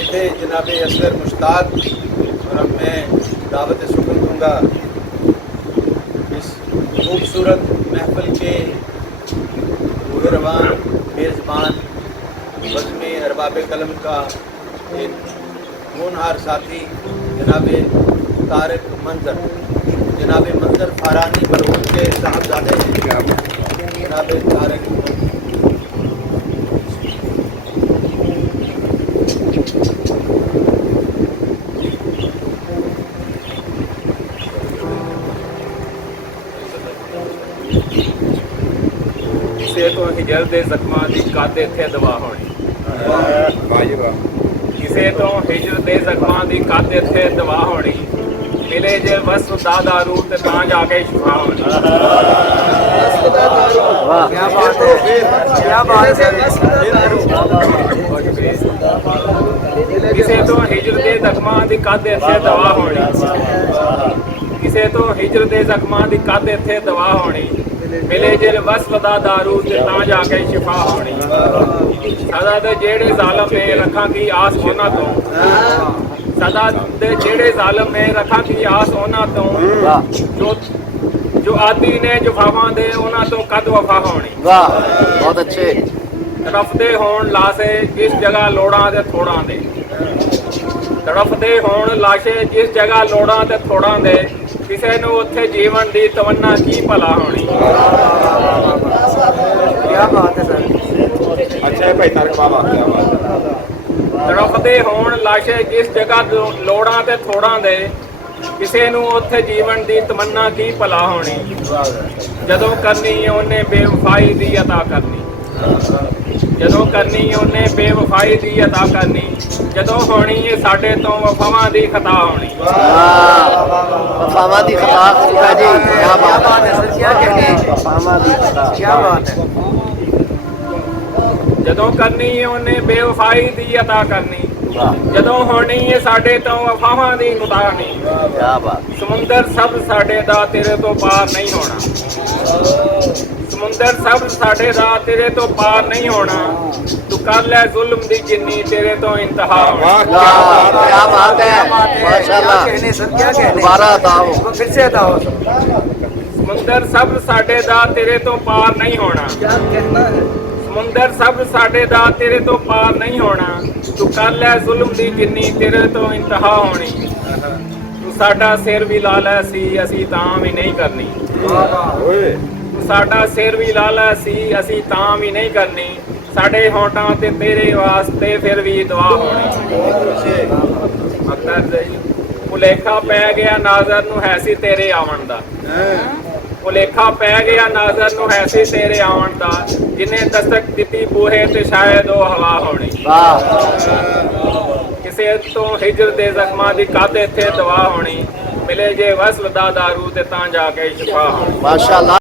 इतने जनाब असगर मुश्ताक और अब मैं दावत शुक्र दूँगा इस खूबसूरत महफिल के रवान मेज़बान बज़्म अरबाब कलम का एक होनहार साथी जनाब तारिक मंजर फारानी मरहूम के साहबजादे हैं जनाब तारिक। किसे तो हिजर दे जख्मां दी काते थे दवा होनी, किसे तो हिजर दे जख्मां दी काते थे दवा होनी, मिले जे वस दादा रूह ते तां जाके शिफा होनी। क्या बात है, क्या बात है। किसे तो हिजर दे जख्मां दी काते थे दवा होनी, किसे तो हिजर दे जख्मां दी काते थे दवा होनी, मिले जे वस दारू ते तां जाके शिफा होनी। सदा दे जेड़े जालम ने रखा की आस होना तो, सदा दे जेड़े जालम ने रखा की आस होना तो, जो आदि ने जुफावां दे उन्हां तो कद वफा होनी। वाह बहुत अच्छे। तड़फदे होण लाशे जिस जगह लोड़ां ते थोड़ां दे, तड़फदे होण लाशे जिस जगह लोड़ां ते थोड़ां दे, किसे नूं उत्थे जीवन दी तमन्ना की भला होनी। क्या बात है सर। अच्छा है भाई तारिक बाबा, क्या बात है। तड़फदे होण लाशे जिस जगह लोड़ां ते थोड़ां दे, किसे नूं उत्थे जीवन दी तमन्ना की भला होनी। जदों करनी ओने बेवफाई दी अता करनी, जदों करनी ओने बेवफाई दी अता करनी, जदों होनी है साडे तो वफावां दी खता होनी। वफावां दी खता जी, क्या बात है सर, क्या कहने, वफावां दी खता, क्या बात है। जदों करनी ओने बेवफाई दी अता करनी, जदों होनी है साडे तो वफावां दी मुतानी। क्या बात। समुंदर सब साडे दा तेरे तो पार नहीं होना, समुंदर सब साडे दा तेरे तो पार नहीं होना, तू कर ले जुल्म दी जिन्नी तेरे तो इंतहा होना। क्या बात है, माशाल्लाह। कहने सर, क्या कहने, दोबारा बताओ, फिर से बताओ। समुंदर सब साडे दा तेरे तो पार नहीं होना, क्या कहना है। समुंदर सब साडे दा तेरे तो पार नहीं होना, तू कर ले जुल्म दी जिन्नी तेरे तो इंतहा होनी। तू साडा सिर भी ला लै सी असी तां भी नहीं करनी, तू साडा सिर भी ला लै सी असी तां भी नहीं करनी, साडे होठां ते तेरे वास्ते फिर भी दुआ होनी। भुलेखा पै गया नाज़र नूं है सी तेरे आवन दा, भुलेखा पै गया नाज़र नूं है सी तेरे आवन दा, जिन्हें दस्तक दिती बूहे ते शायद ओ हवा होनी। किसे तो हिजर दे जख्मां दी काते थे दवा होनी, मिले जे वसल दा दारू ते तां जाके शिफा होनी। माशाल्लाह।